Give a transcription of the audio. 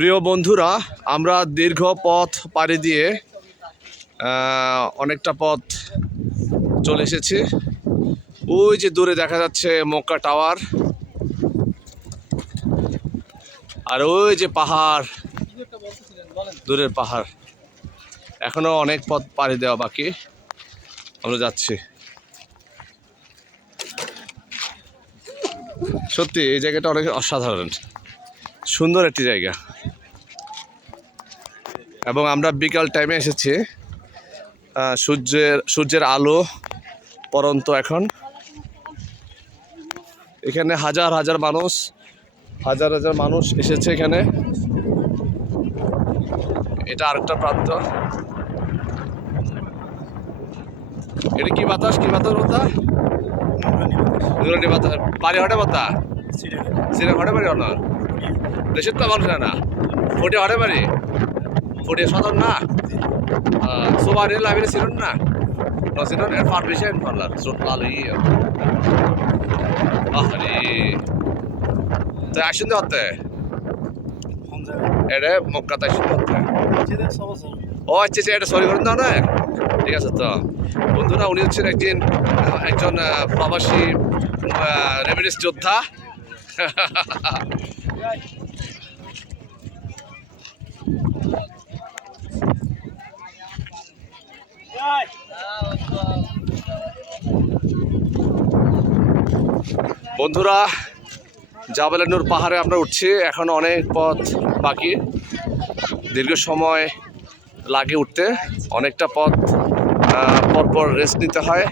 প্রিয় বন্ধুরা, আমরা দীর্ঘ পথ পাড়ি দিয়ে অনেকটা পথ চলে এসেছি। ওই যে দূরে দেখা যাচ্ছে মক্কা টাওয়ার, আর ওই যে পাহাড়, দূরের পাহাড়। এখনো অনেক পথ পাড়ি দেওয়া বাকি, আমরা যাচ্ছি। সত্যি এই জায়গাটা অনেক অসাধারণ, সুন্দর একটি জায়গা। এবং আমরা বিকাল টাইমে এসেছি, সূর্যের আলো পড়ন্ত এখন। এখানে হাজার হাজার মানুষ এসেছে এখানে। এটা আরেকটা প্রান্ত। এটা কি বাতাস বলতা? নুরানি বাতাস। বাড়ি হটে বলতা সিরে হটে বাড়ি অনার দেশের তো মানুষ না ফোটে হটে বাড়ি ফোটে সদর না সোবারে লাইব্রেরি ছিলেন না নসিনন এর পারমিশন পারলার সোট লালই আরে তো আসুন হতে এটা মক্কা তাই শুনতে হতে। ও আচ্ছা আচ্ছা, এটা সরি করুন দাও না। ঠিক আছে। তো বন্ধুরা, উনি হচ্ছেন একজন প্রবাসী রেমিডিস যোদ্ধা। বন্ধুরা, জাবালে নূর পাহাড়ে আমরা উঠছি। এখন অনেক পথ বাকি, দীর্ঘ সময় লাগে উঠতে। অনেকটা পথ পরপর রেস্ট নিতে হয়।